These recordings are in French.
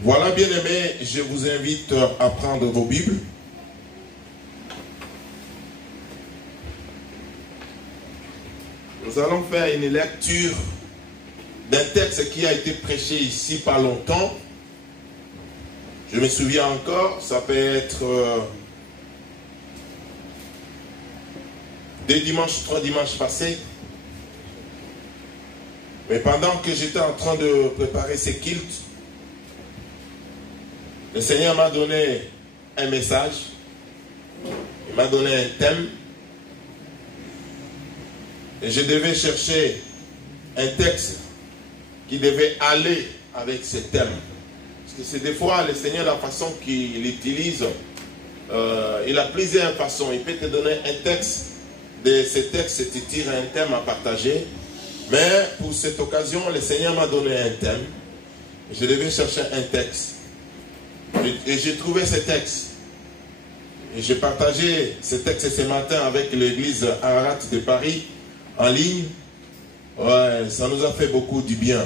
Voilà, bien-aimés, je vous invite à prendre vos Bibles. Nous allons faire une lecture d'un texte qui a été prêché ici pas longtemps. Je me souviens encore, ça peut être 3 dimanches passés. Mais pendant que j'étais en train de préparer ces cultes, le Seigneur m'a donné un message, il m'a donné un thème, et je devais chercher un texte qui devait aller avec ce thème. Parce que c'est des fois, le Seigneur, la façon qu'il utilise, il a plusieurs façons. Il peut te donner un texte, de ce texte, tu tires un thème à partager. Mais pour cette occasion, le Seigneur m'a donné un thème. Je devais chercher un texte. Et j'ai trouvé ce texte. Et j'ai partagé ce texte ce matin avec l'église Ararat de Paris en ligne. Ouais, ça nous a fait beaucoup du bien.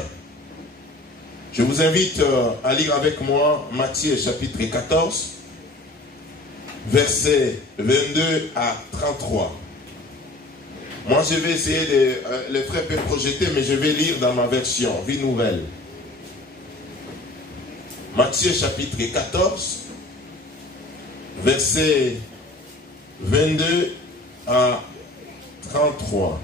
Je vous invite à lire avec moi Matthieu chapitre 14, versets 22 à 33. Moi, je vais essayer de... les frères peuvent projeter, mais je vais lire dans ma version, Vie Nouvelle. Matthieu chapitre 14, versets 22 à 33.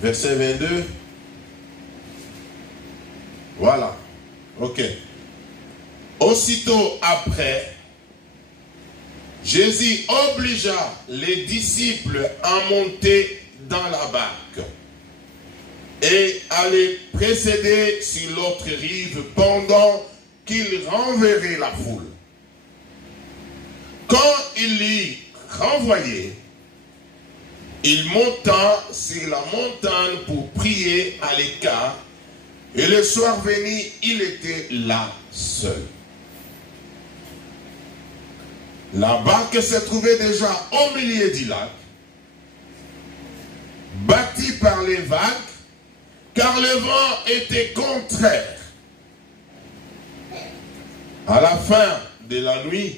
Verset 22. Voilà. Ok. Aussitôt après, Jésus obligea les disciples à monter dans la barque et à les précéder sur l'autre rive pendant qu'il renverrait la foule. Quand il l'eut renvoyé, il monta sur la montagne pour prier à l'écart, et le soir venu, il était là seul. La barque se trouvait déjà au milieu du lac, battue par les vagues, car le vent était contraire. À la fin de la nuit,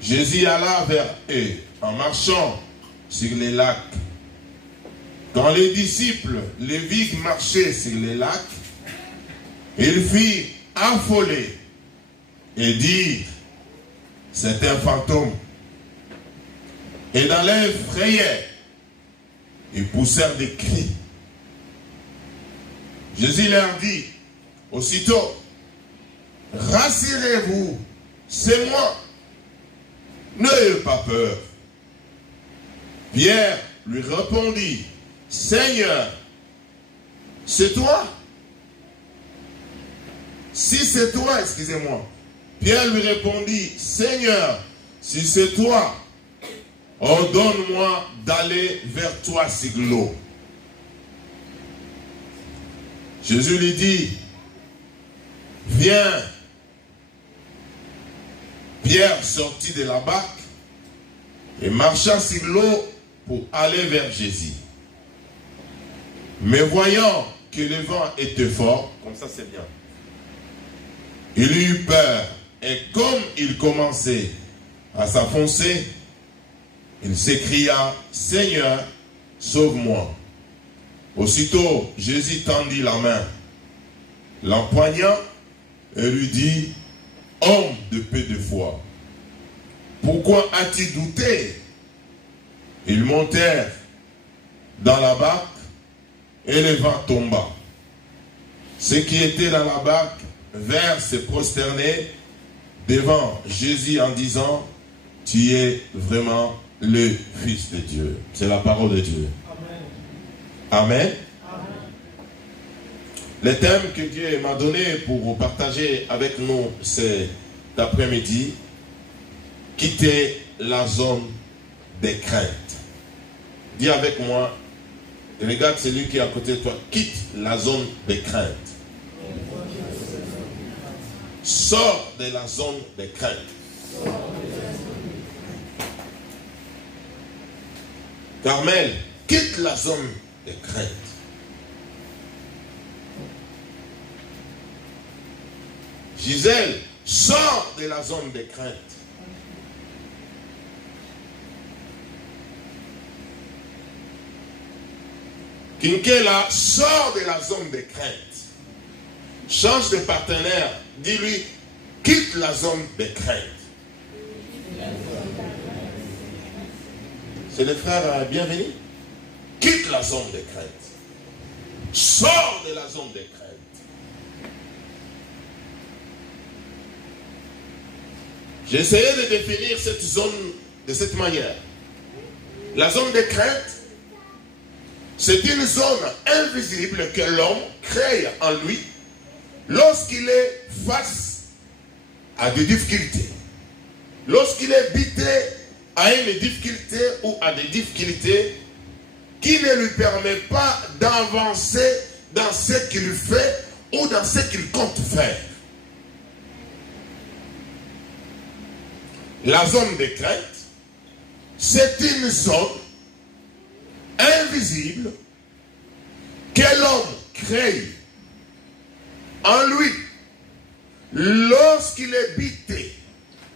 Jésus alla vers eux en marchant sur les lacs. Quand les disciples les virent marcher sur les lacs, ils furent affolés et dirent: c'est un fantôme. Et dans leur frayeur, ils poussèrent des cris. Jésus leur dit aussitôt: rassurez-vous, c'est moi, n'ayez pas peur. Pierre lui répondit: Seigneur, c'est toi? Si c'est toi, excusez-moi. Pierre lui répondit: Seigneur, si c'est toi, ordonne-moi d'aller vers toi sur l'eau. Jésus lui dit: viens. Pierre sortit de la barque et marcha sur l'eau pour aller vers Jésus. Mais voyant que le vent était fort, comme ça c'est bien, il eut peur, et comme il commençait à s'enfoncer, il s'écria: Seigneur, sauve-moi. Aussitôt, Jésus tendit la main, l'empoigna et lui dit: homme de peu de foi, pourquoi as-tu douté? Ils montèrent dans la barque et le vent tomba. Ceux qui étaient dans la barque vinrent se prosterner devant Jésus en disant: tu es vraiment le Fils de Dieu. C'est la parole de Dieu. Amen. Amen. Amen. Le thème que Dieu m'a donné pour partager avec nous cet après-midi: quitter la zone des craintes. Dis avec moi, regarde celui qui est à côté de toi, quitte la zone des craintes. Sors de la zone de crainte. Carmel, quitte la zone de crainte. Gisèle, sors de la zone de crainte. Kinkela, sors de la zone de crainte. Change de partenaire. Dis-lui, quitte la zone de crainte. C'est le frère bienvenu. Quitte la zone de crainte. Sors de la zone de crainte. J'ai essayé de définir cette zone de cette manière. La zone de crainte, c'est une zone invisible que l'homme crée en lui lorsqu'il est face à des difficultés. Lorsqu'il est buté à une difficulté ou à des difficultés qui ne lui permet pas d'avancer dans ce qu'il fait ou dans ce qu'il compte faire. La zone de crainte, c'est une zone invisible que l'homme crée en lui lorsqu'il est buté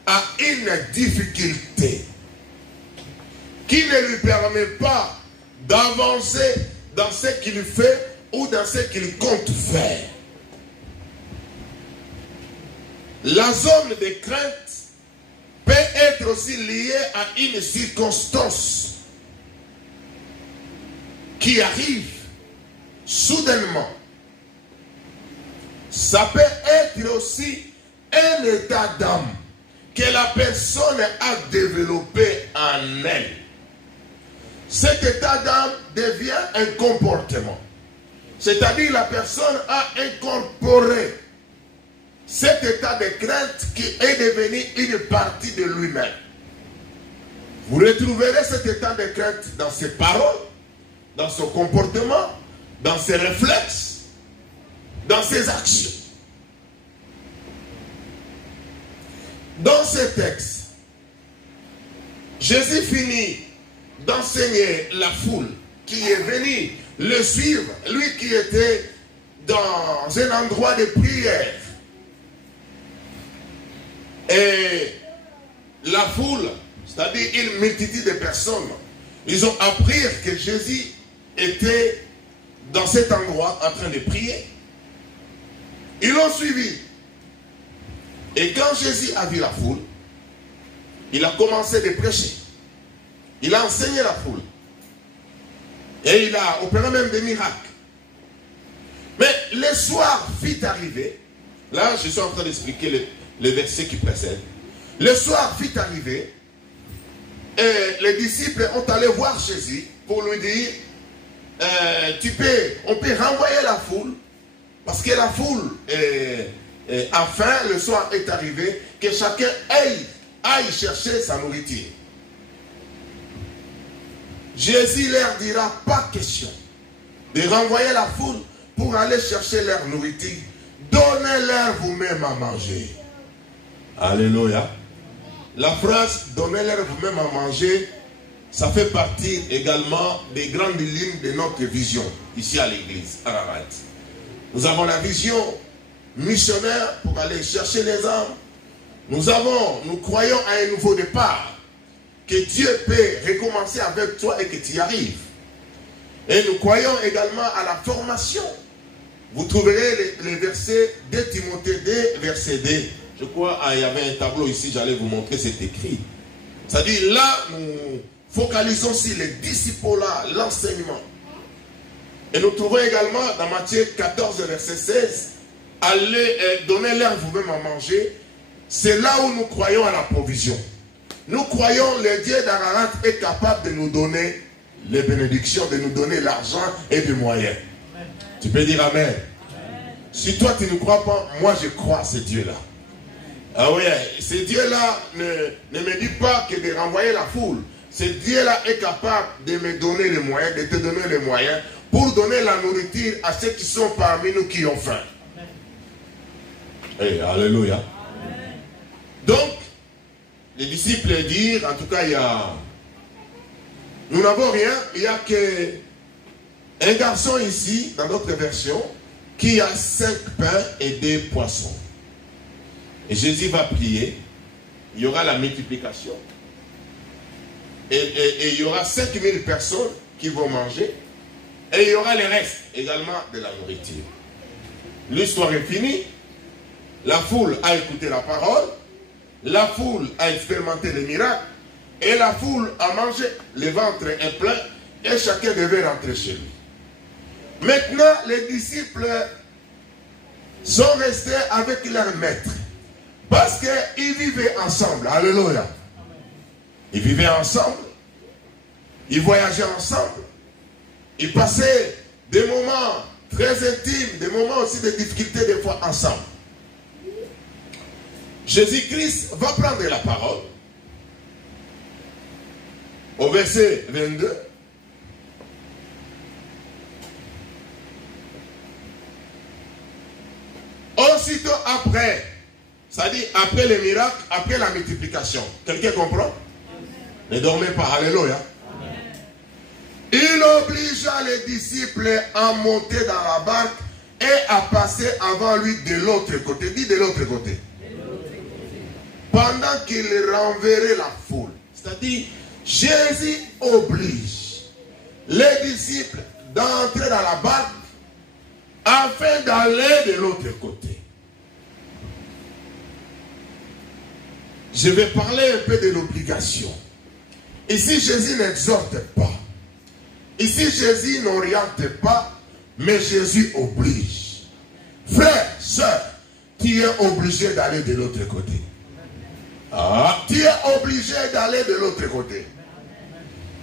à une difficulté qui ne lui permet pas d'avancer dans ce qu'il fait ou dans ce qu'il compte faire. La zone de crainte peut être aussi liée à une circonstance qui arrive soudainement. Ça peut être aussi un état d'âme que la personne a développé en elle. Cet état d'âme devient un comportement. C'est-à-dire la personne a incorporé cet état de crainte qui est devenu une partie de lui-même. Vous retrouverez cet état de crainte dans ses paroles, dans son comportement, dans ses réflexes, dans ses actions. Dans ce texte, Jésus finit d'enseigner la foule qui est venue le suivre, lui qui était dans un endroit de prière. Et la foule, c'est-à-dire une multitude de personnes, ils ont appris que Jésus était dans cet endroit en train de prier. Ils l'ont suivi. Et quand Jésus a vu la foule, il a commencé de prêcher. Il a enseigné la foule. Et il a opéré même des miracles. Mais le soir vite arrivé, là je suis en train d'expliquer le verset qui précède. Le soir vite arrivé, et les disciples ont allé voir Jésus pour lui dire, on peut renvoyer la foule, parce que la foule, enfin le soir est arrivé, que chacun aille chercher sa nourriture. Jésus leur dira, pas question de renvoyer la foule pour aller chercher leur nourriture. Donnez-leur vous-même à manger. Alléluia. La phrase « donnez-leur vous-même à manger », ça fait partie également des grandes lignes de notre vision ici à l'église, à Ararat. Nous avons la vision missionnaire pour aller chercher les âmes. Nous croyons à un nouveau départ, que Dieu peut recommencer avec toi et que tu y arrives. Et nous croyons également à la formation. Vous trouverez les versets 2 Timothée 2, verset 2. Je crois qu'il y avait un tableau ici, j'allais vous montrer, c'est écrit. C'est-à-dire là, nous focalisons sur les disciples, l'enseignement. Et nous trouvons également dans Matthieu 14, verset 16, allez donner-leur vous-même à manger. C'est là où nous croyons à la provision. Nous croyons le Dieu d'Ararat est capable de nous donner les bénédictions, de nous donner l'argent et des moyens. Amen. Tu peux dire Amen. Amen. Si toi tu ne crois pas, moi je crois à ce Dieu-là. Ah oui, ce Dieu-là ne me dit pas que de renvoyer la foule. Ce Dieu-là est capable de me donner les moyens, de te donner les moyens pour donner la nourriture à ceux qui sont parmi nous qui ont faim. Hey, alléluia. Donc, les disciples disent, en tout cas, nous n'avons rien, il n'y a qu'un garçon ici, dans notre version, qui a 5 pains et 2 poissons. Et Jésus va prier, il y aura la multiplication. Et il y aura 5000 personnes qui vont manger. Et il y aura les restes également de la nourriture. L'histoire est finie. La foule a écouté la parole. La foule a expérimenté les miracles. Et la foule a mangé. Le ventre est plein. Et chacun devait rentrer chez lui. Maintenant, les disciples sont restés avec leur maître. Parce qu'ils vivaient ensemble. Alléluia. Ils vivaient ensemble. Ils voyageaient ensemble. Ils passaient des moments très intimes, des moments aussi de difficultés, des fois ensemble. Jésus-Christ va prendre la parole. Au verset 22. Aussitôt après, c'est-à-dire après les miracles, après la multiplication. Quelqu'un comprend? Ne dormez pas, alléluia. Il obligea les disciples à monter dans la barque et à passer avant lui de l'autre côté. Dis de l'autre côté. Pendant qu'il renverrait la foule. C'est-à-dire, Jésus oblige les disciples d'entrer dans la barque afin d'aller de l'autre côté. Je vais parler un peu de l'obligation. Ici, Jésus n'exhorte pas. Ici, Jésus n'oriente pas, mais Jésus oblige. Frère, soeur, tu es obligé d'aller de l'autre côté. Ah, tu es obligé d'aller de l'autre côté.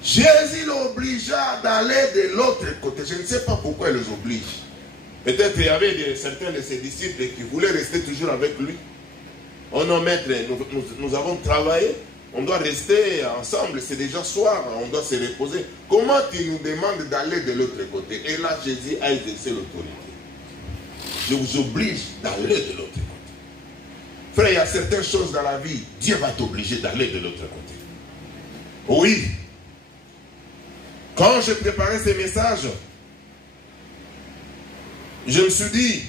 Jésus l'obligea d'aller de l'autre côté. Je ne sais pas pourquoi il les oblige. Peut-être il y avait certains de ses disciples qui voulaient rester toujours avec lui. Oh non, maître, nous avons travaillé. On doit rester ensemble, c'est déjà soir, on doit se reposer. Comment tu nous demandes d'aller de l'autre côté? Et là, Jésus a exercé l'autorité. Je vous oblige d'aller de l'autre côté. Frère, il y a certaines choses dans la vie, Dieu va t'obliger d'aller de l'autre côté. Oui. Quand je préparais ces messages, je me suis dit,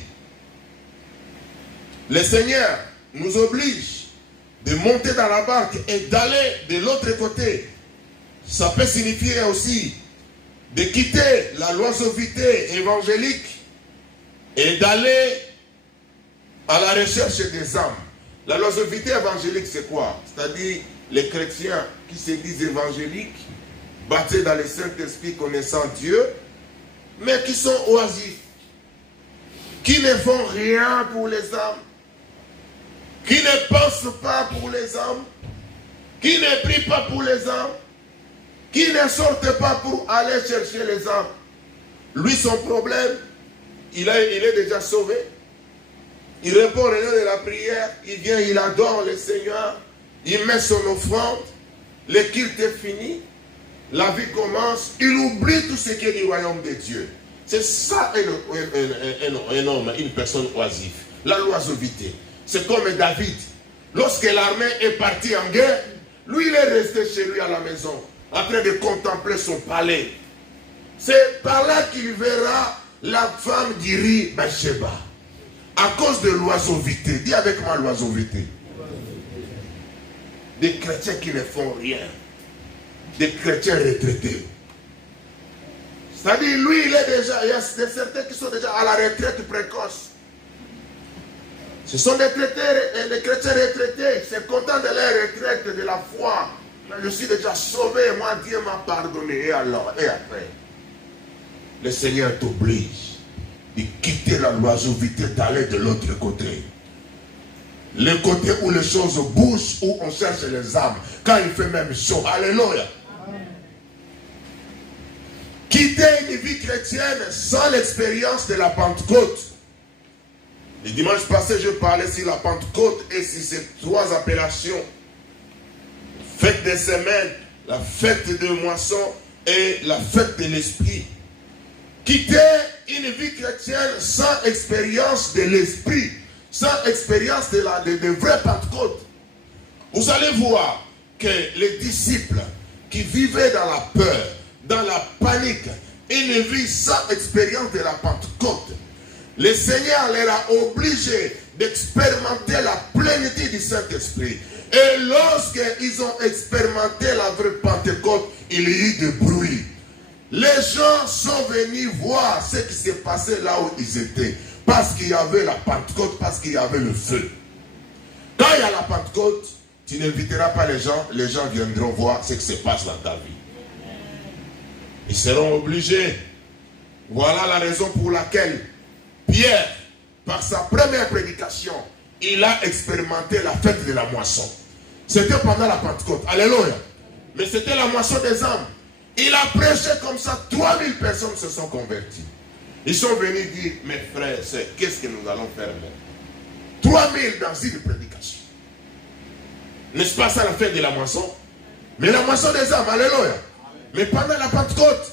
le Seigneur nous oblige de monter dans la barque et d'aller de l'autre côté. Ça peut signifier aussi de quitter la loisovité évangélique et d'aller à la recherche des âmes. La loisovité évangélique, c'est quoi? C'est-à-dire les chrétiens qui se disent évangéliques, baptisés dans le Saint-Esprit, connaissant Dieu, mais qui sont oisifs, qui ne font rien pour les âmes, qui ne pensent pas pour les âmes, qui ne prient pas pour les âmes, qui ne sortent pas pour aller chercher les âmes. Lui, son problème, il est déjà sauvé. Il répond au nom de la prière, il vient, il adore le Seigneur, il met son offrande, le culte est fini, la vie commence, il oublie tout ce qui est du royaume de Dieu. C'est ça un homme, une personne oisive, la loisovité. C'est comme David. Lorsque l'armée est partie en guerre, lui, il est resté chez lui à la maison, en train de contempler son palais. C'est par là qu'il verra la femme d'Iri, Bathsheba. À cause de l'oisovité. Dis avec moi l'oisovité. Des chrétiens qui ne font rien. Des chrétiens retraités. C'est-à-dire, lui, il est déjà, il y a certains qui sont déjà à la retraite précoce. Ce sont des chrétiens retraités. Ils sont contents de leur retraite, de la foi. Mais je suis déjà sauvé. Moi, Dieu m'a pardonné. Et alors, et après, le Seigneur t'oblige de quitter la loisovité, d'aller de l'autre côté. Le côté où les choses bougent, où on cherche les âmes. Quand il fait même chaud. Alléluia. Quitter une vie chrétienne sans l'expérience de la Pentecôte. Le dimanche passé, je parlais sur la Pentecôte et sur ces 3 appellations. Fête des semaines, la fête de moisson et la fête de l'esprit. Quitter une vie chrétienne sans expérience de l'esprit, sans expérience de vraie Pentecôte. Vous allez voir que les disciples qui vivaient dans la peur, dans la panique, une vie sans expérience de la Pentecôte, le Seigneur les a obligés d'expérimenter la plénitude du Saint-Esprit. Et lorsqu'ils ont expérimenté la vraie Pentecôte, il y a eu du bruit. Les gens sont venus voir ce qui s'est passé là où ils étaient. Parce qu'il y avait la Pentecôte, parce qu'il y avait le feu. Quand il y a la Pentecôte, tu n'inviteras pas les gens viendront voir ce qui se passe dans ta vie. Ils seront obligés. Voilà la raison pour laquelle Pierre, par sa première prédication, il a expérimenté la fête de la moisson. C'était pendant la Pentecôte. Alléluia. Mais c'était la moisson des âmes. Il a prêché comme ça, 3000 personnes se sont converties. Ils sont venus dire, mes frères, qu'est-ce que nous allons faire maintenant? 3000 dans une prédication. N'est-ce pas ça la fête de la moisson? Mais la moisson des âmes, alléluia. Mais pendant la Pentecôte,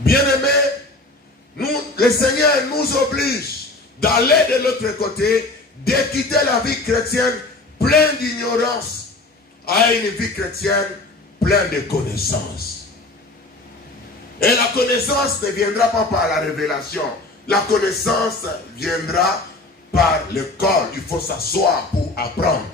bien-aimés, le Seigneur nous oblige d'aller de l'autre côté, de quitter la vie chrétienne pleine d'ignorance à une vie chrétienne pleine de connaissances. Et la connaissance ne viendra pas par la révélation. La connaissance viendra par l'école. Il faut s'asseoir pour apprendre.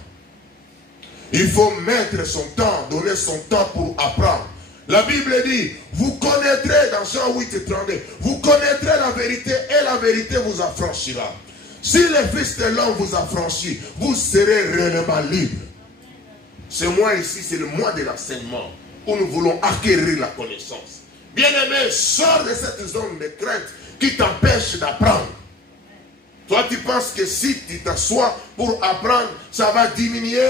Il faut mettre son temps, donner son temps pour apprendre. La Bible dit, vous connaîtrez dans Jean 8:32, vous connaîtrez la vérité et la vérité vous affranchira. Si le Fils de l'homme vous affranchit, vous serez réellement libre. Ce mois ici, c'est le mois de l'enseignement où nous voulons acquérir la connaissance. Bien-aimé, sors de cette zone de crainte qui t'empêche d'apprendre. Toi, tu penses que si tu t'assois pour apprendre, ça va diminuer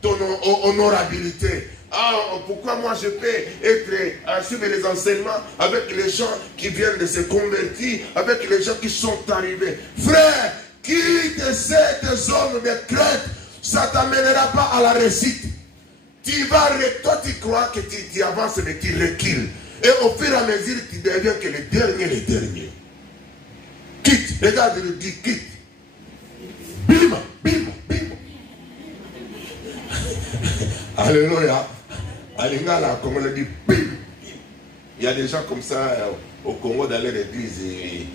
ton honorabilité. Ah, pourquoi moi je peux être suivre les enseignements avec les gens qui viennent de se convertir, avec les gens qui sont arrivés. Frère, quitte cette zone de crainte, ça ne t'amènera pas à la réussite. Toi tu crois que tu avances mais tu recules. Et au fur et à mesure, tu deviens que les derniers. Quitte, regarde, il dit quitte. Bim, bim, bim. Alléluia. Alléluia, comme on le dit, bim. Il y a des gens comme ça au Congo dans l'église. Et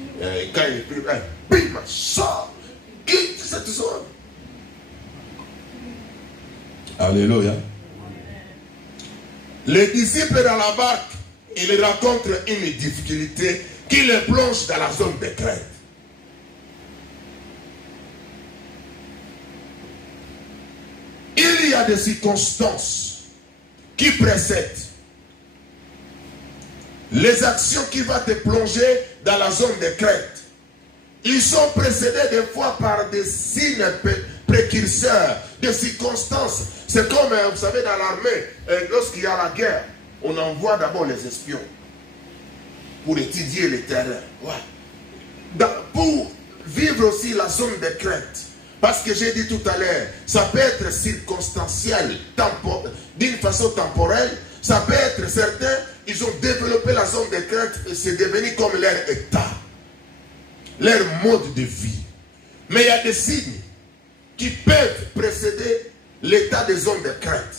quand il prie, bim, sort. Quitte cette zone. Alléluia. Les disciples dans la barque, ils rencontrent une difficulté qui les plonge dans la zone de crainte. Il y a des circonstances qui précèdent les actions qui vont te plonger dans la zone de crainte. Ils sont précédés des fois par des signes précurseurs, des circonstances. C'est comme, vous savez, dans l'armée, lorsqu'il y a la guerre, on envoie d'abord les espions pour étudier le terrain. Ouais. Pour vivre aussi la zone de crainte. Parce que j'ai dit tout à l'heure, ça peut être circonstanciel, d'une façon temporelle. Ça peut être certains, ils ont développé la zone de crainte et c'est devenu comme leur état, leur mode de vie. Mais il y a des signes qui peuvent précéder l'état des zones de crainte.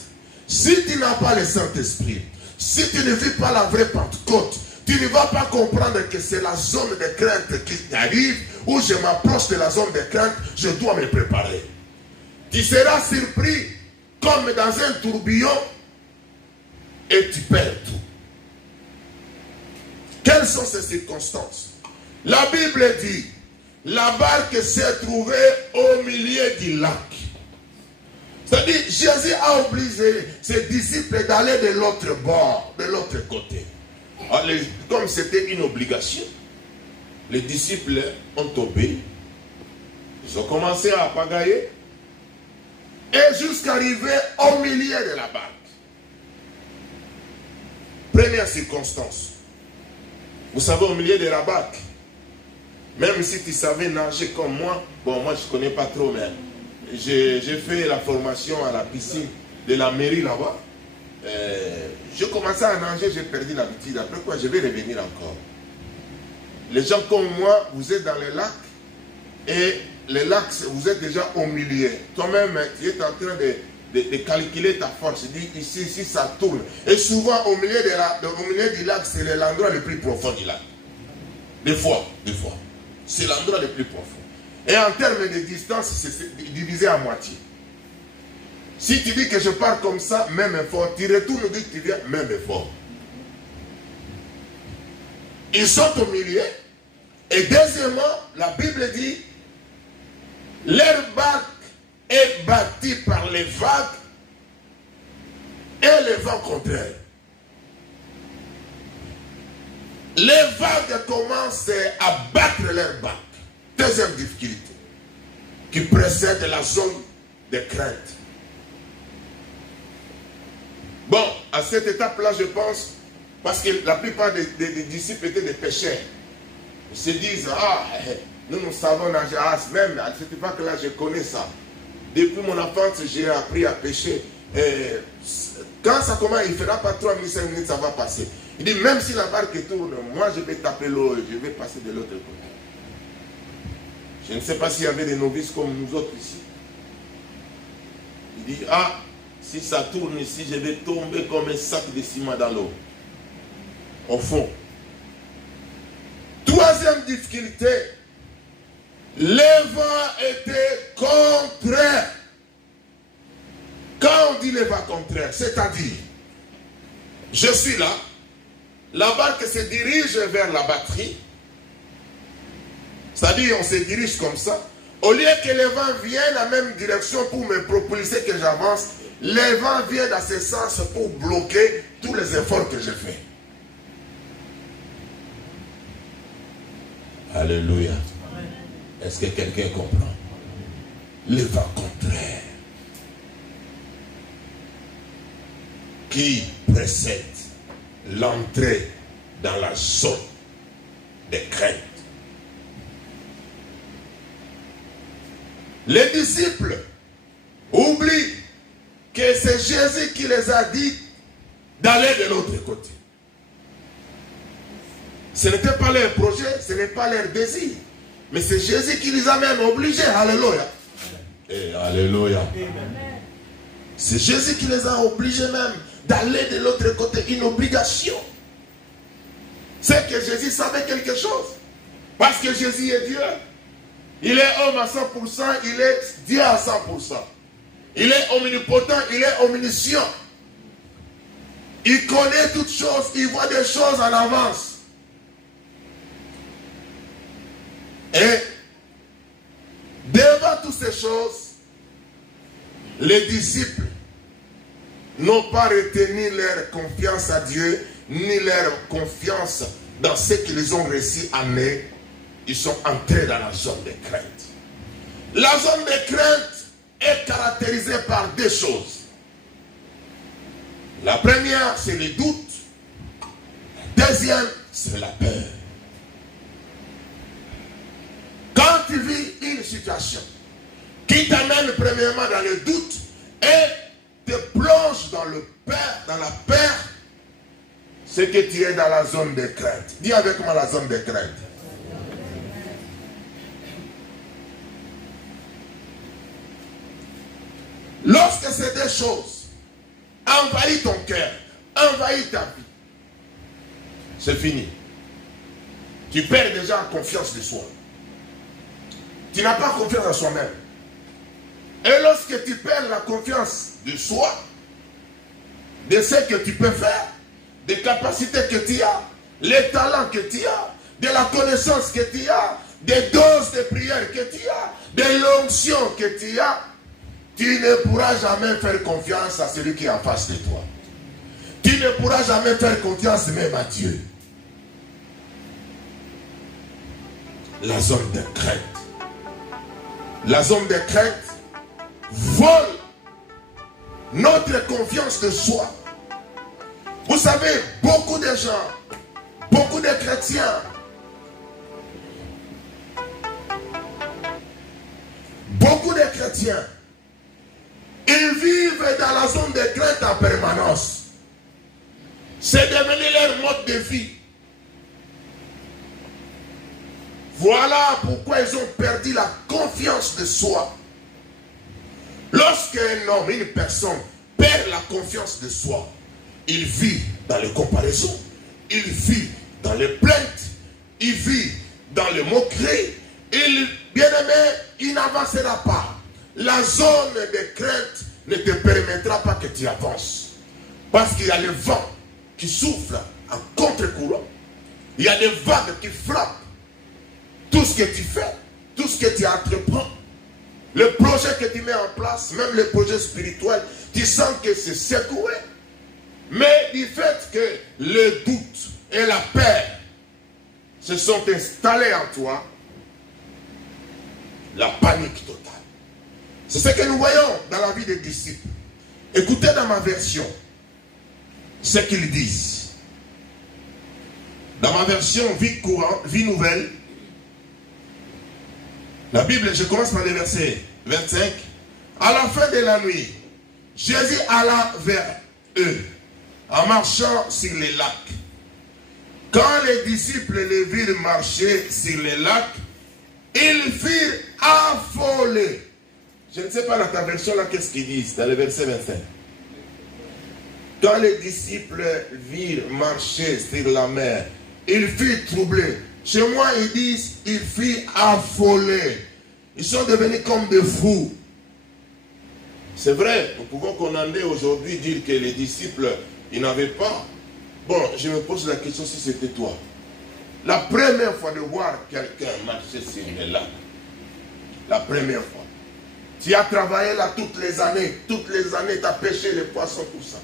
Si tu n'as pas le Saint-Esprit, si tu ne vis pas la vraie Pentecôte, tu ne vas pas comprendre que c'est la zone de crainte qui arrive, où je m'approche de la zone de crainte, je dois me préparer. Tu seras surpris comme dans un tourbillon et tu perds tout. Quelles sont ces circonstances? La Bible dit, la barque s'est trouvée au milieu du lac. C'est-à-dire, Jésus a obligé ses disciples d'aller de l'autre bord, de l'autre côté. Alors, comme c'était une obligation, les disciples ont obéi. Ils ont commencé à pagailler. Et jusqu'à arriver au milieu de la barque. Première circonstance. Vous savez, au milieu de la barque, même si tu savais nager comme moi, bon, moi je ne connais pas trop, mais j'ai fait la formation à la piscine de la mairie là-bas. Je commençais à nager, j'ai perdu l'habitude. Après quoi, je vais revenir encore. Les gens comme moi, vous êtes dans le lac, et le lac, vous êtes déjà au milieu. Toi-même, tu es en train de calculer ta force. Tu dis ici ça tourne. Et souvent, au milieu du lac, c'est l'endroit le plus profond du lac. Des fois. C'est l'endroit le plus profond. Et en termes de distance, c'est divisé à moitié. Si tu dis que je pars comme ça, même effort. Tu retournes, dis que tu viens, même effort. Ils sont au milieu. Et deuxièmement, la Bible dit, leur barque est bâtie par les vagues et les vents contraires. Les vagues commencent à battre leur barque. Deuxième difficulté qui précède la zone de crainte. Bon, à cette étape-là, je pense, parce que la plupart des disciples étaient des pêcheurs. Ils se disent, nous savons nager, même à cette époque-là, je connais ça. Depuis mon enfance, j'ai appris à pêcher. Quand ça commence, il ne fera pas 3 minutes, 5 minutes, ça va passer. Il dit, même si la barque tourne, moi je vais taper l'eau et je vais passer de l'autre côté. Je ne sais pas s'il y avait des novices comme nous autres ici. Il dit, si ça tourne ici, je vais tomber comme un sac de ciment dans l'eau. Au fond. Troisième difficulté, les vents étaient contraires. Quand on dit les vents contraires, c'est-à-dire, je suis là, la barque se dirige vers la batterie, c'est-à-dire on se dirige comme ça, au lieu que les vents viennent dans la même direction pour me propulser que j'avance, les vents viennent dans ce sens pour bloquer tous les efforts que je fais. Alléluia. Est-ce que quelqu'un comprend? Les vents contraires qui précèdent l'entrée dans la zone de crainte. Les disciples oublient que c'est Jésus qui les a dit d'aller de l'autre côté. Ce n'était pas leur projet, ce n'est pas leur désir. Mais c'est Jésus qui les a même obligés. Alléluia. Et alléluia. C'est Jésus qui les a obligés même d'aller de l'autre côté. Une obligation. C'est que Jésus savait quelque chose. Parce que Jésus est Dieu. Il est homme à 100%, il est Dieu à 100%. Il est omnipotent, il est omniscient. Il connaît toutes choses, il voit des choses en avance. Et devant toutes ces choses, les disciples n'ont pas retenu leur confiance à Dieu, ni leur confiance dans ce qu'ils ont réussi à mener. Ils sont entrés dans la zone de crainte. La zone de crainte est caractérisée par deux choses. La première, c'est le doute. La deuxième, c'est la peur. Quand tu vis une situation qui t'amène premièrement dans le doute et te plonge dans la peur, c'est que tu es dans la zone de crainte. Dis avec moi la zone de crainte. Lorsque ces deux choses envahissent ton cœur, envahissent ta vie, c'est fini. Tu perds déjà la confiance de soi. Tu n'as pas confiance en soi-même. Et lorsque tu perds la confiance de soi, de ce que tu peux faire, des capacités que tu as, les talents que tu as, de la connaissance que tu as, des doses de prière que tu as, de l'onction que tu as, tu ne pourras jamais faire confiance à celui qui est en face de toi. Tu ne pourras jamais faire confiance même à Dieu. La zone de crainte. La zone de crainte vole notre confiance de soi. Vous savez, beaucoup de gens, beaucoup de chrétiens, ils vivent dans la zone de crainte en permanence. C'est devenu leur mode de vie. Voilà pourquoi ils ont perdu la confiance de soi. Lorsqu'un homme, une personne perd la confiance de soi, il vit dans les comparaisons, il vit dans les plaintes, il vit dans les moqueries. Bien-aimé, il n'avancera pas. La zone de crainte ne te permettra pas que tu avances. Parce qu'il y a le vent qui souffle en contre-courant. Il y a des vagues qui frappent. Tout ce que tu fais, tout ce que tu entreprends, le projet que tu mets en place, même le projet spirituel, tu sens que c'est secoué. Mais du fait que le doute et la peur se sont installés en toi, la panique totale. C'est ce que nous voyons dans la vie des disciples. Écoutez dans ma version ce qu'ils disent. Dans ma version vie courante, vie nouvelle, la Bible, je commence par le verset 25. À la fin de la nuit, Jésus alla vers eux, en marchant sur les lacs. Quand les disciples les virent marcher sur les lacs, ils furent affolés. Je ne sais pas dans ta version là, qu'est-ce qu'ils disent, dans le verset 25. Quand les disciples virent marcher sur la mer, ils furent troublés. Chez moi, ils disent, ils furent affolés. Ils sont devenus comme des fous. C'est vrai, nous pouvons condamner aujourd'hui, dire que les disciples, ils n'avaient pas. Bon, je me pose la question si c'était toi. La première fois de voir quelqu'un marcher sur les lacs, la première fois. Tu as travaillé là toutes les années, tu as pêché les poissons, tout ça.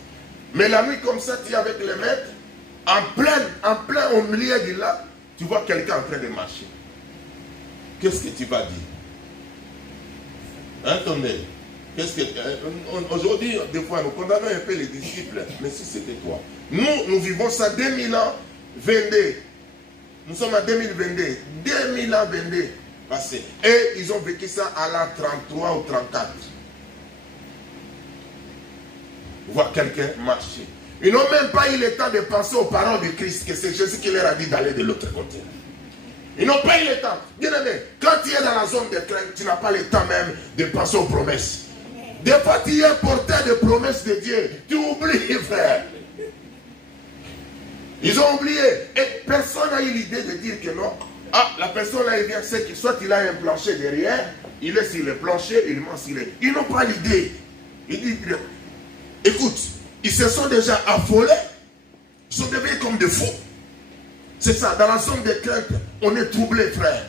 Mais la nuit comme ça, tu es avec les maîtres, en plein au milieu du lac, tu vois quelqu'un en train de marcher. Qu'est-ce que tu vas dire? Attendez. Aujourd'hui, des fois, nous condamnons un peu les disciples, mais si c'était toi. Nous vivons ça 2000 ans, 22. Nous sommes en 2022. 2000 ans, 22 passés. Et ils ont vécu ça à l'an 33 ou 34. Voir quelqu'un marcher. Ils n'ont même pas eu le temps de penser aux paroles de Christ, que c'est Jésus qui leur a dit d'aller de l'autre côté. Ils n'ont pas eu le temps. Bien aimé, quand tu es dans la zone de crainte, tu n'as pas le temps même de penser aux promesses. Des fois, tu es porteur de promesses de Dieu. Tu oublies, frère. Ils ont oublié. Et personne n'a eu l'idée de dire que non. Ah, la personne là, il vient, c'est que soit il a un plancher derrière, il est sur le plancher, il ment sur le... Ils n'ont pas l'idée. Ils disent, écoute, ils se sont déjà affolés. Ils sont devenus comme des fous. C'est ça, dans la zone de crainte, on est troublé, frère.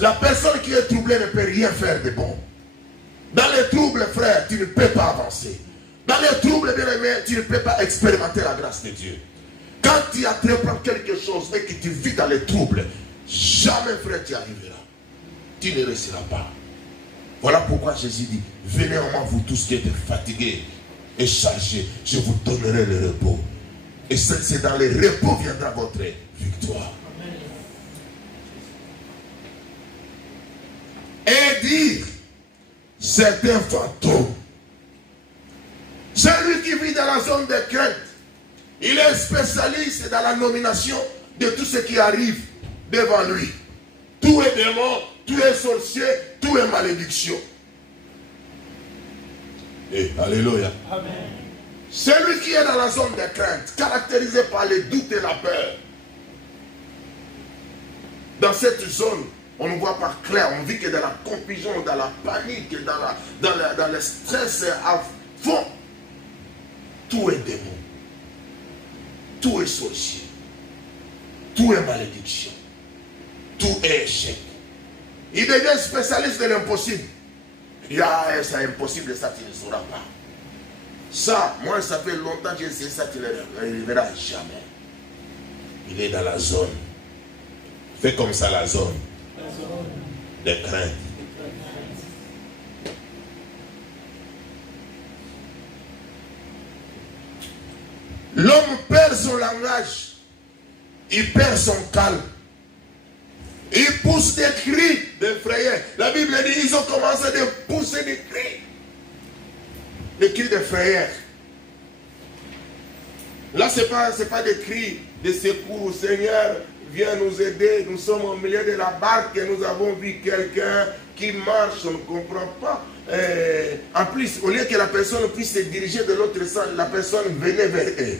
La personne qui est troublée ne peut rien faire de bon. Dans les troubles, frère, tu ne peux pas avancer. Dans les troubles, bien aimé, tu ne peux pas expérimenter la grâce de Dieu. Quand tu entreprends quelque chose et que tu vis dans les troubles, jamais, frère, tu arriveras. Tu ne réussiras pas. Voilà pourquoi Jésus dit, venez en moi, vous tous qui êtes fatigués et chargés, je vous donnerai le repos. Et c'est dans le repos viendra votre victoire. Amen. Et dire, c'est un fantôme. Celui qui vit dans la zone de crainte, il est spécialiste dans la nomination de tout ce qui arrive devant lui. Tout est démon, tout est sorcier, tout est malédiction. Et alléluia. Amen. Celui qui est dans la zone de crainte, caractérisé par les doutes et la peur. Dans cette zone, on ne voit pas clair, on vit que dans la confusion, dans la panique, dans le stress à fond. Tout est démon. Tout est sorcier. Tout est malédiction. Tout est échec. Il devient spécialiste de l'impossible. Il dit, ah, c'est impossible, ça tu ne sauras pas. Ça, moi, ça fait longtemps que je sais ça, tu ne verras jamais. Il est dans la zone. Fais comme ça la zone de crainte. L'homme perd son langage. Il perd son calme. Il pousse des cris de frayeur. La Bible dit ils ont commencé à pousser des cris. Des cris de frayeur. Là, ce n'est pas des cris de secours, Seigneur. vient nous aider. Nous sommes au milieu de la barque et nous avons vu quelqu'un qui marche, on ne comprend pas. En plus, au lieu que la personne puisse se diriger de l'autre sens, la personne venait vers eux.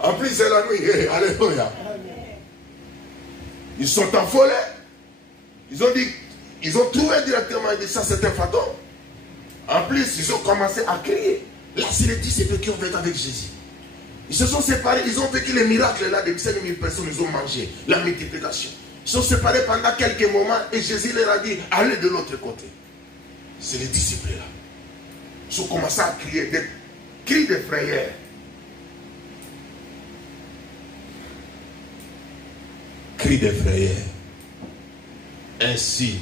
En plus, c'est la nuit. Alléluia. Ils sont affolés. Ils ont dit, ils ont trouvé directement, ils dit ça c'est un fantôme. En plus, ils ont commencé à crier. Là, c'est les disciples qui ont vécu avec Jésus. Ils se sont séparés, ils ont vécu les miracles là, de 5 000 personnes, ils ont mangé, la multiplication. Ils se sont séparés pendant quelques moments et Jésus leur a dit, allez de l'autre côté. C'est les disciples là. Ils ont commencé à crier, des cris de frayeur. Cris de frayeur. Ainsi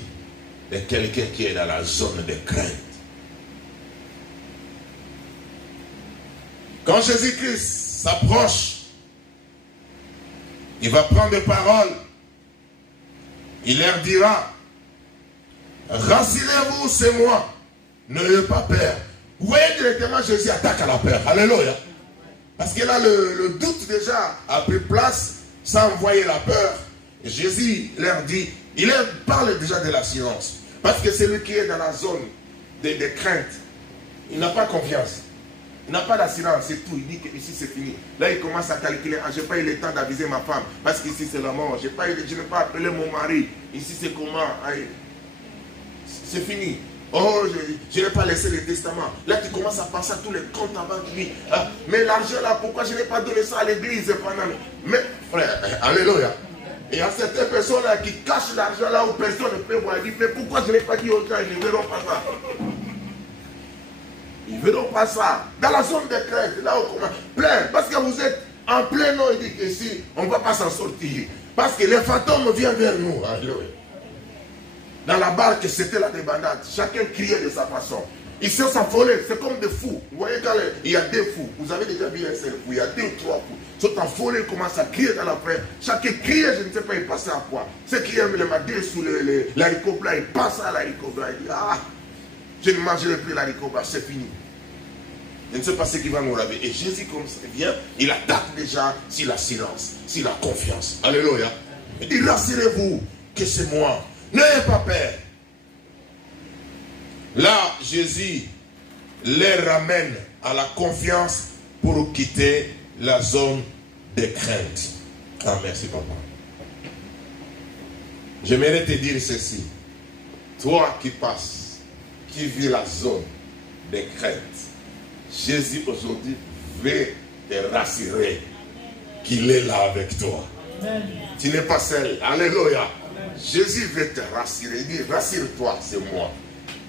de quelqu'un qui est dans la zone de crainte. Quand Jésus-Christ s'approche, il va prendre des paroles. Il leur dira, rassurez-vous, c'est moi. N'ayez pas peur. Vous voyez directement Jésus attaque à la peur. Alléluia. Parce que là, le doute déjà a pris place sans envoyer la peur. Et Jésus leur dit, il leur parle déjà de l'assurance. Parce que celui qui est dans la zone de crainte, il n'a pas confiance. Il n'a pas d'assurance, c'est tout. Il dit qu'ici c'est fini. Là, il commence à calculer. Ah, je n'ai pas eu le temps d'aviser ma femme. Parce qu'ici c'est la mort. Je n'ai pas appelé mon mari. Ici c'est comment? C'est fini. Oh, je n'ai pas laissé le testament. Là, tu commences à penser à tous les comptes avant de lui. Ah, mais l'argent là, pourquoi je n'ai pas donné ça à l'église pendant... Mais, frère, alléluia. Et il y a certaines personnes là qui cachent l'argent là où personne ne peut voir. Ils disent, mais pourquoi je n'ai pas dit aux gens, ils ne verront pas ça. Ils ne verront pas ça. Dans la zone de crainte, là où on commence, plein. Parce que vous êtes en plein nom, il dit qu'ici, on ne va pas s'en sortir. Parce que les fantômes viennent vers nous. Alléluia. Dans la barque, c'était la débandade. Chacun criait de sa façon. Ils se sont affolés, c'est comme des fous. Vous voyez quand il y a des fous, vous avez déjà vu un seul fou, il y a 2 ou 3 fous. Ils sont affolés, ils commencent à crier dans la paix. Chacun criait, je ne sais pas, il passait à quoi. Ceux qui aiment les madés sous l'haricot blanc, ils passent à l'haricot blanc. Ils disent, ah, je ne mangerai plus l'haricot blanc, c'est fini. Je ne sais pas ce qui va nous laver. Et Jésus, comme ça vient, il attaque déjà sur la silence, sur la confiance. Alléluia. Il dit, rassurez-vous que c'est moi. N'ayez pas peur. Là, Jésus les ramène à la confiance pour quitter la zone de crainte. Ah, merci papa. J'aimerais te dire ceci. Toi qui passes, qui vis la zone de crainte, Jésus aujourd'hui veut te rassurer qu'il est là avec toi. Amen. Tu n'es pas seul. Alléluia. Amen. Jésus veut te rassurer. Il dit, rassure-toi, c'est moi.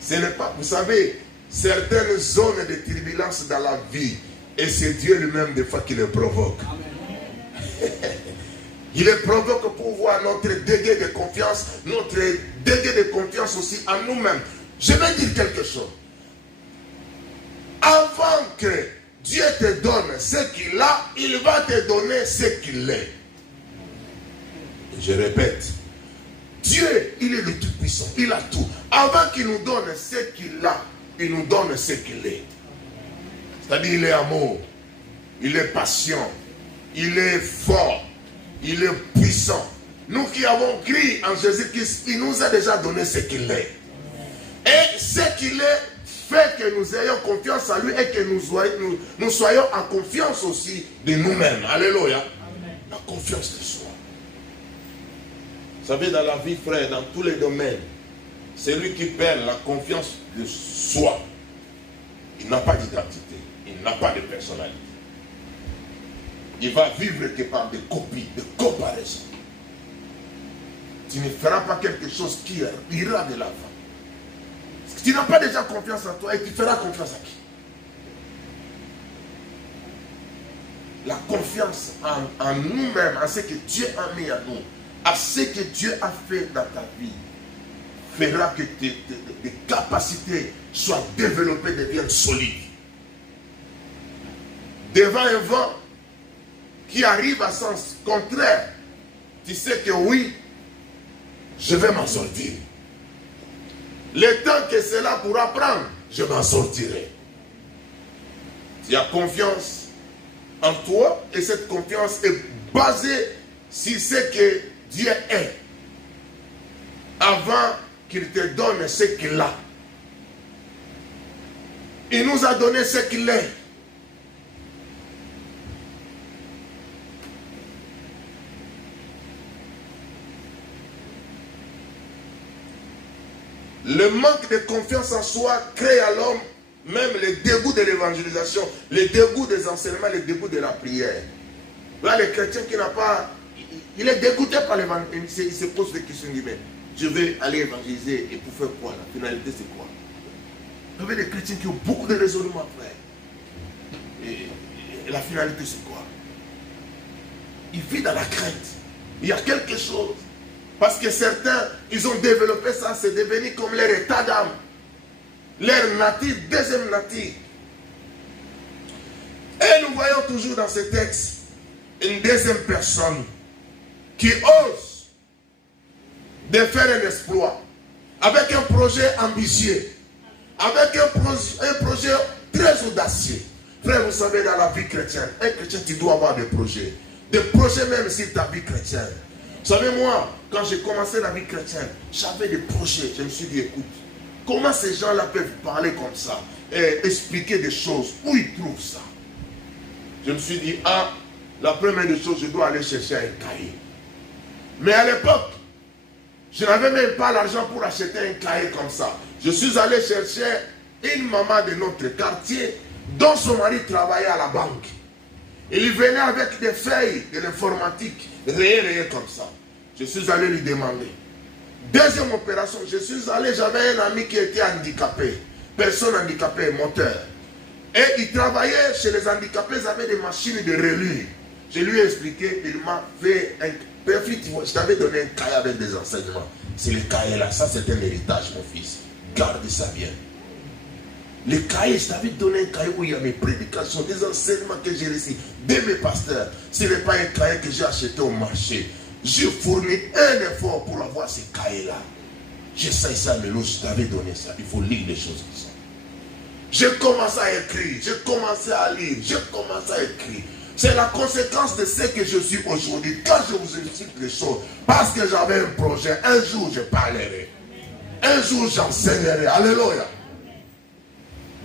Ce n'est pas, vous savez, certaines zones de turbulence dans la vie, et c'est Dieu lui-même des fois qui les provoque. Il les provoque pour voir notre degré de confiance, notre degré de confiance aussi en nous-mêmes. Je vais dire quelque chose. Avant que Dieu te donne ce qu'il a, il va te donner ce qu'il est. Je répète. Dieu, il est le Tout-Puissant, il a tout. Avant qu'il nous donne ce qu'il a, il nous donne ce qu'il est. C'est-à-dire, il est amour, il est patient, il est fort, il est puissant. Nous qui avons crié en Jésus-Christ, il nous a déjà donné ce qu'il est. Et ce qu'il est fait que nous ayons confiance en lui et que nous soyons en confiance aussi de nous-mêmes. Alléluia. La confiance de soi. Vous savez, dans la vie, frère, dans tous les domaines, celui qui perd la confiance de soi, il n'a pas d'identité, il n'a pas de personnalité. Il va vivre que par des copies, des comparaisons. Tu ne feras pas quelque chose qui ira de l'avant. Tu n'as pas déjà confiance en toi et tu feras confiance à qui? La confiance en nous-mêmes, en ce que Dieu a mis à nous, à ce que Dieu a fait dans ta vie, fera que tes capacités soient développées, deviennent solides. Devant un vent qui arrive à sens contraire, tu sais que oui, je vais m'en sortir. Le temps que cela pourra prendre, je m'en sortirai. Tu as confiance en toi et cette confiance est basée sur ce que Dieu est. Avant qu'il te donne ce qu'il a. Il nous a donné ce qu'il est. Le manque de confiance en soi crée à l'homme même le dégoût de l'évangélisation, le dégoût des enseignements, le dégoût de la prière. Là, le chrétien qui n'a pas... Il est dégoûté par l'évangélisation. Il se pose des questions. Il dit, mais je vais aller évangéliser et pour faire quoi? La finalité, c'est quoi? Vous avez des chrétiens qui ont beaucoup de raisonnements, frère. Et la finalité, c'est quoi? Il vit dans la crainte. Il y a quelque chose. Parce que certains, ils ont développé ça, c'est devenu comme leur état d'âme. Leur nature, deuxième nature. Et nous voyons toujours dans ce texte une deuxième personne qui ose de faire un exploit avec un projet ambitieux, avec un projet très audacieux. Frère, vous savez, dans la vie chrétienne, un chrétien, tu dois avoir des projets même sur ta vie chrétienne. Vous savez, moi, quand j'ai commencé la vie chrétienne, j'avais des projets. Je me suis dit, écoute, comment ces gens-là peuvent parler comme ça et expliquer des choses? Où ils trouvent ça? Je me suis dit, la première des choses, je dois aller chercher un cahier. Mais à l'époque, je n'avais même pas l'argent pour acheter un cahier comme ça. Je suis allé chercher une maman de notre quartier dont son mari travaillait à la banque. Il venait avec des feuilles de l'informatique, rayées comme ça. Je suis allé lui demander. Deuxième opération, je suis allé, j'avais un ami qui était handicapé, personne handicapée, moteur. Et il travaillait chez les handicapés, ils avaient des machines de relire. Je lui ai expliqué, il m'a fait un... Je t'avais donné un cahier avec des enseignements. C'est le cahier là, ça c'est un héritage mon fils. Garde ça bien. Le cahier, je t'avais donné un cahier où il y a mes prédications, des enseignements que j'ai reçus de mes pasteurs. Ce n'est pas un cahier que j'ai acheté au marché. J'ai fourni un effort pour avoir ce cahier-là. J'essaye ça, mais l'autre, je t'avais donné ça. Il faut lire les choses comme ça. J'ai commencé à écrire, j'ai commencé à lire, j'ai commencé à écrire. C'est la conséquence de ce que je suis aujourd'hui. Quand je vous explique les choses, parce que j'avais un projet, un jour je parlerai. Un jour j'enseignerai. Alléluia.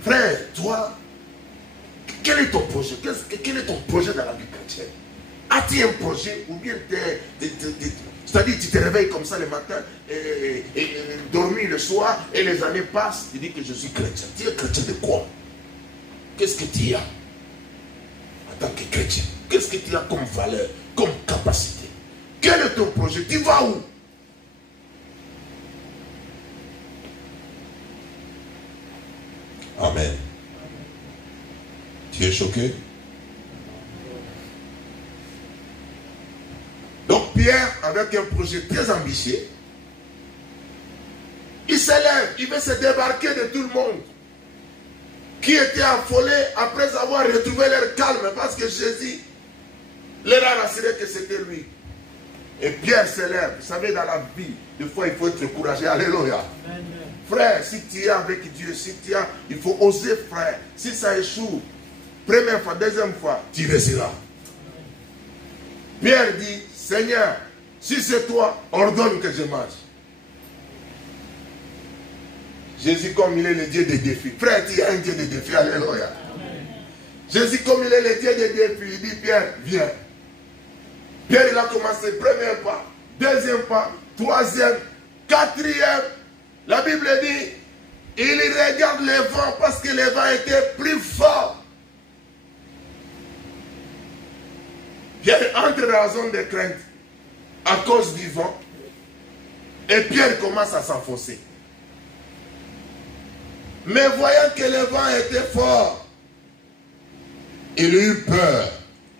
Frère, toi, quel est ton projet? Quel est ton projet dans la vie chrétienne? As-tu un projet ou bien c'est-à-dire tu te réveilles comme ça le matin et dormir le soir et les années passent, tu dis que je suis chrétien. Tu es chrétien de quoi? Qu'est-ce que tu as en tant que chrétien? Qu'est-ce que tu as comme valeur, comme capacité? Quel est ton projet? Tu vas où? Amen. Tu es choqué? Donc Pierre, avec un projet très ambitieux, il s'élève, il veut se débarquer de tout le monde qui était affolé après avoir retrouvé leur calme parce que Jésus leur a rassuré que c'était lui. Et Pierre s'élève. Vous savez, dans la vie, des fois il faut être courageux. Alléluia. Amen. Frère, si tu es avec Dieu, il faut oser, frère. Si ça échoue, première fois, deuxième fois, tu resteras. Pierre dit, Seigneur, si c'est toi, ordonne que je marche. Jésus, comme il est le Dieu des défis. Frère, tu es un Dieu des défis. Alléluia. Jésus, comme il est le Dieu des défis, il dit, Pierre, viens. Pierre, il a commencé, premier pas, deuxième pas, troisième, quatrième. La Bible dit, il regarde le vent parce que le vent était plus fort. Pierre entre dans la zone de crainte à cause du vent. Et Pierre commence à s'enfoncer. Mais voyant que le vent était fort, il eut peur.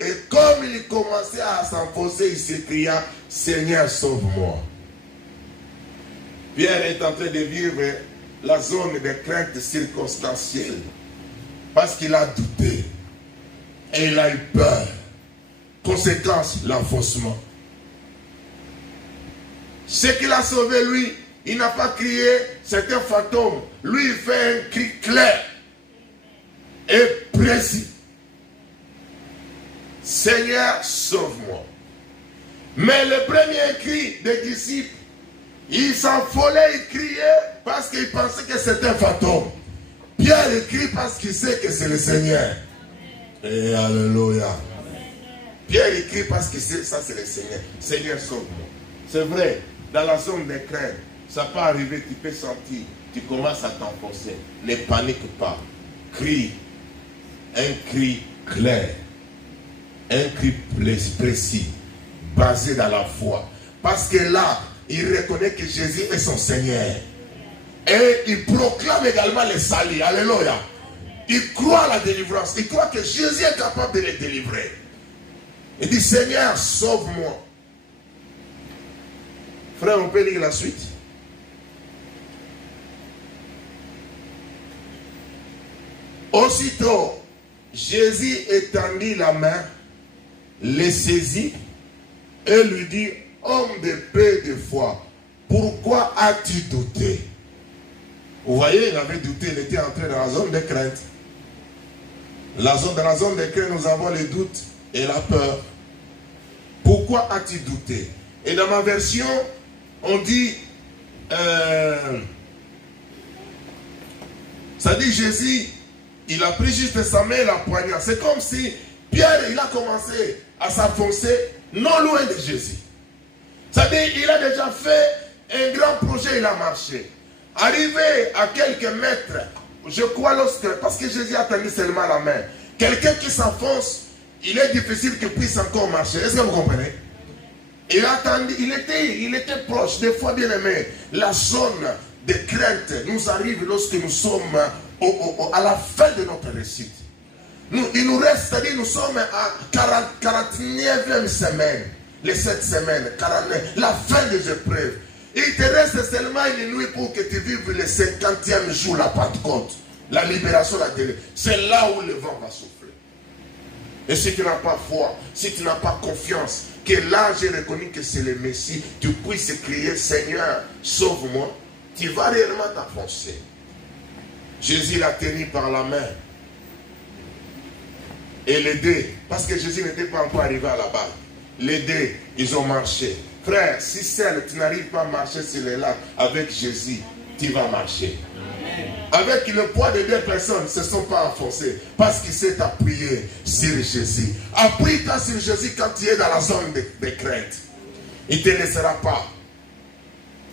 Et comme il commençait à s'enfoncer, il s'écria, Seigneur, sauve-moi. Pierre est en train de vivre la zone de crainte circonstancielle. Parce qu'il a douté. Et il a eu peur. Conséquence, l'enfoncement. Ce qu'il a sauvé, lui, il n'a pas crié, c'est un fantôme. Lui, il fait un cri clair et précis. Seigneur, sauve-moi. Mais le premier cri des disciples, ils s'envolaient, ils criaient parce qu'ils pensaient que c'était un fantôme. Pierre écrit parce qu'il sait que c'est le Seigneur. Et alléluia. Pierre écrit parce qu'il sait que ça c'est le Seigneur. Seigneur, sauve-moi. C'est vrai, dans la zone de crainte, ça peut arriver, tu peux sentir, tu commences à t'enfoncer. Ne panique pas. Crie. Un cri clair. Un cri précis. Basé dans la foi. Parce que là, il reconnaît que Jésus est son Seigneur. Et il proclame également le salut. Alléluia. Il croit à la délivrance. Il croit que Jésus est capable de les délivrer. Il dit, Seigneur, sauve-moi. Frère, on peut lire la suite. Aussitôt, Jésus étendit la main, les saisit et lui dit, homme de paix et de foi, pourquoi as-tu douté? Vous voyez, il avait douté, il était entré dans la zone de crainte. Dans la zone de crainte, nous avons les doutes et la peur. Pourquoi as-tu douté? Et dans ma version, on dit, ça dit Jésus, il a pris juste sa main et la poignard. C'est comme si Pierre, il a commencé à s'enfoncer non loin de Jésus. Ça dit, il a déjà fait un grand projet, il a marché. Arrivé à quelques mètres, je crois parce que Jésus a tendu seulement la main. Quelqu'un qui s'enfonce, il est difficile qu'il puisse encore marcher. Est-ce que vous comprenez? Il a attendu, il était proche, des fois bien aimé. La zone de crainte nous arrive lorsque nous sommes à la fin de notre réussite. Il nous reste, c'est-à-dire nous sommes à 49e semaine, les 7 semaines, 49, la fin des épreuves. Il te reste seulement une nuit pour que tu vives le 50e jour, la Pentecôte, la libération, la délivrance. C'est là où le vent va souffler. Et si tu n'as pas foi, si tu n'as pas confiance, que là j'ai reconnu que c'est le Messie, tu puisses crier, Seigneur, sauve-moi, tu vas réellement t'enfoncer. Jésus l'a tenu par la main et les deux, parce que Jésus n'était pas encore arrivé à la barque. Les deux, ils ont marché. Frère, si seul tu n'arrives pas à marcher sur les lacs avec Jésus, tu vas marcher. Avec le poids de 2 personnes, ne se sont pas enfoncés parce qu'il s'est appuyé sur Jésus. Appuie-toi sur Jésus quand tu es dans la zone de crainte. Il ne te laissera pas.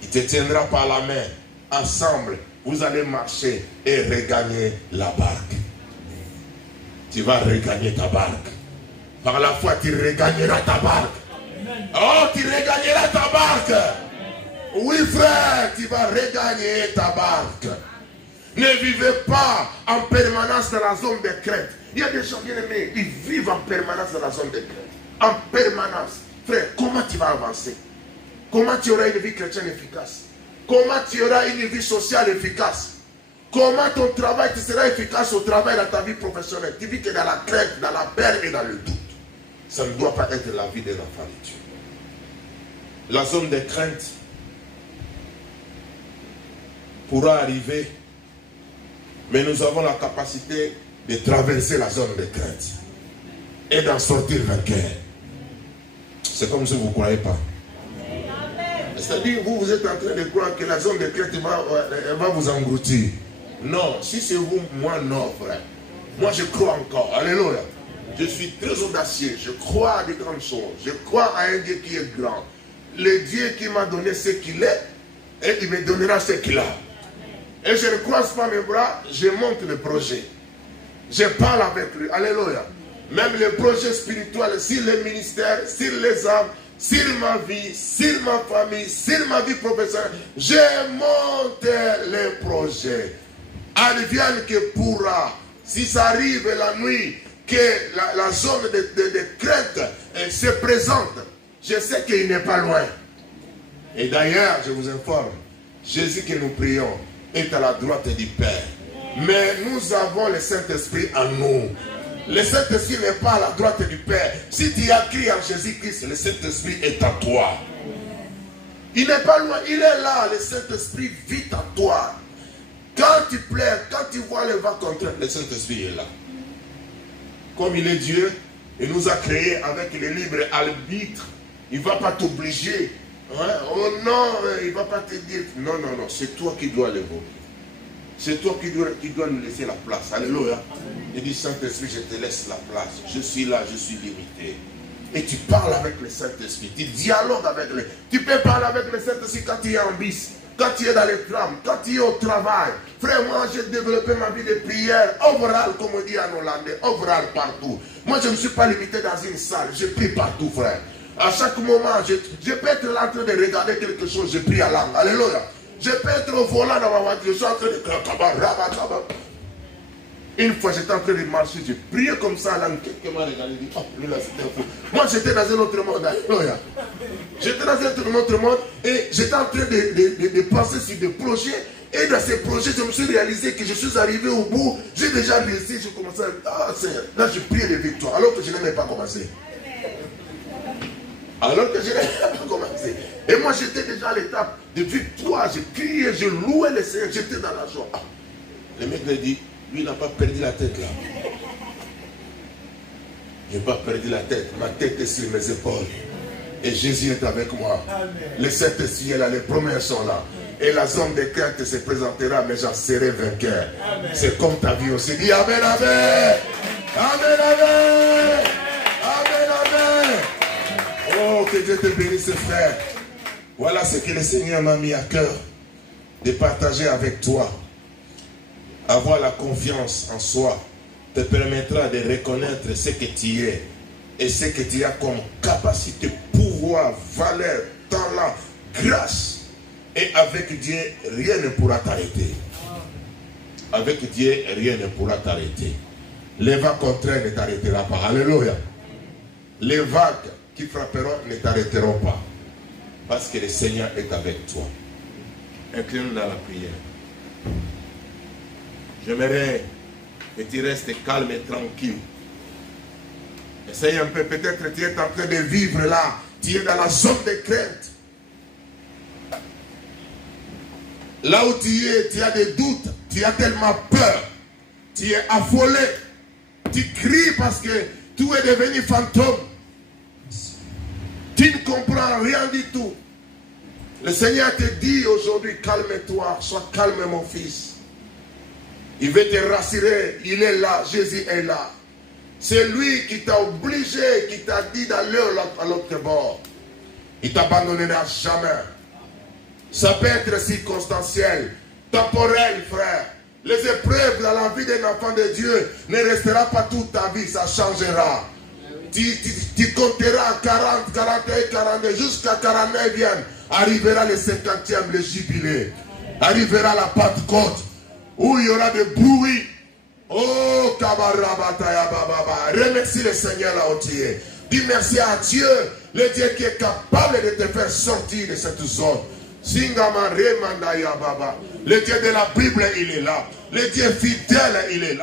Il te tiendra par la main. Ensemble, vous allez marcher et regagner la barque. Tu vas regagner ta barque. Par la foi, tu regagneras ta barque. Oh, tu regagneras ta barque. Oui, frère, tu vas regagner ta barque. Ne vivez pas en permanence dans la zone de crainte. Il y a des gens bien aimés, ils vivent en permanence dans la zone de crainte. En permanence. Frère, comment tu vas avancer? Comment tu auras une vie chrétienne efficace? Comment tu auras une vie sociale efficace? Comment ton travail tu sera efficace au travail dans ta vie professionnelle? Tu vis que dans la crainte, dans la peur et dans le doute. Ça ne doit pas être la vie d'un enfant de Dieu. La zone de crainte pourra arriver, mais nous avons la capacité de traverser la zone de crainte et d'en sortir vainqueur. C'est comme si vous ne croyez pas. C'est-à-dire, vous êtes en train de croire que la zone de crainte va vous engloutir. Non, si c'est vous, moi non, frère. Moi je crois encore. Alléluia. Je suis très audacieux. Je crois à de grandes choses. Je crois à un Dieu qui est grand. Le Dieu qui m'a donné ce qu'il est, et il me donnera ce qu'il a. Et je ne croise pas mes bras, je monte le projet. Je parle avec lui. Alléluia. Même le projet spirituel, sur le ministère, sur les âmes, sur ma vie, sur ma famille, sur ma vie professionnelle, je monte le projet. Advienne que pourra, si ça arrive la nuit, que la zone de crainte se présente, je sais qu'il n'est pas loin. Et d'ailleurs, je vous informe, Jésus que nous prions est à la droite du Père. Mais nous avons le Saint-Esprit en nous. Le Saint-Esprit n'est pas à la droite du Père. Si tu as crié en Jésus-Christ, le Saint-Esprit est en toi. Il n'est pas loin, il est là, le Saint-Esprit vit en toi. Quand tu pleures, quand tu vois le vent contraire, le Saint-Esprit est là. Comme il est Dieu, Il nous a créés avec le libre arbitre. Il ne va pas t'obliger. Hein? Oh non, il ne va pas te dire. Non, non, non, c'est toi qui dois l'évoquer. C'est toi qui dois nous laisser la place. Alléluia. Il dit, Saint-Esprit, je te laisse la place. Je suis là, je suis limité. Et tu parles avec le Saint-Esprit. Tu dialogues avec le... Tu peux parler avec le Saint-Esprit quand tu es en bis, quand tu es dans les trams, quand tu es au travail. Frère, moi, j'ai développé ma vie de prière. Overall, comme on dit en hollandais. Overall, partout. Moi, je ne me suis pas limité dans une salle. Je prie partout, frère. À chaque moment, je peux être là en train de regarder quelque chose. Je prie à langue. Alléluia. Je peux être au volant dans ma voiture. Je suis en train de... Une fois, j'étais en train de marcher, j'ai prié comme ça, là, quelqu'un m'a regardé, dit, oh, lui là, c'était un fou. Moi, j'étais dans un autre monde, alléluia. J'étais dans un autre monde, et j'étais en train de penser sur des projets, et dans ces projets, je me suis réalisé que je suis arrivé au bout, j'ai déjà réussi, j'ai commencé à, ah, Seigneur, là, je priais de victoire, alors que je n'avais pas commencé. Alors que je n'avais pas commencé. Et moi, j'étais déjà à l'étape de victoire, j'ai crié, je louais le Seigneur, j'étais dans la joie. Ah. Le mec m'a dit, lui n'a pas perdu la tête là. Je n'ai pas perdu la tête. Ma tête est sur mes épaules. Et Jésus est avec moi. Amen. Le Saint-Esprit est là, les promesses sont là. Et la zone de crainte se présentera, mais j'en serai vainqueur. C'est comme ta vie aussi. Dis Amen, Amen. Amen, Amen. Amen, Amen. Oh, que Dieu te bénisse, frère. Voilà ce que le Seigneur m'a mis à cœur de partager avec toi. Avoir la confiance en soi te permettra de reconnaître ce que tu es et ce que tu as comme capacité, pouvoir, valeur, talent, grâce. Et avec Dieu, rien ne pourra t'arrêter. Avec Dieu, rien ne pourra t'arrêter. Les vagues contraires ne t'arrêteront pas. Alléluia. Les vagues qui frapperont ne t'arrêteront pas. Parce que le Seigneur est avec toi. Incline-nous dans la prière. J'aimerais que tu restes calme et tranquille. Essaye un peu, peut-être tu es en train de vivre là. Tu es dans la zone de crainte. Là où tu es, tu as des doutes. Tu as tellement peur. Tu es affolé. Tu cries parce que tout est devenu fantôme. Tu ne comprends rien du tout. Le Seigneur te dit aujourd'hui, calme-toi, sois calme mon fils. Il veut te rassurer, il est là, Jésus est là. C'est lui qui t'a obligé, qui t'a dit d'aller à l'autre bord. Il ne t'abandonnera jamais. Ça peut être circonstanciel, temporel, frère. Les épreuves dans la vie d'un enfant de Dieu ne restera pas toute ta vie, ça changera. Tu compteras 40, 41, 42, jusqu'à 49 vienne. Arrivera le 50e, le jubilé. Arrivera la Pentecôte. Où il y aura des bruits. Oh, Kabarabataya Bababa. Remercie le Seigneur là où tu es. Dis merci à Dieu, le Dieu qui est capable de te faire sortir de cette zone. Singama Remandaya Baba. Le Dieu de la Bible, il est là. Le Dieu fidèle, il est là.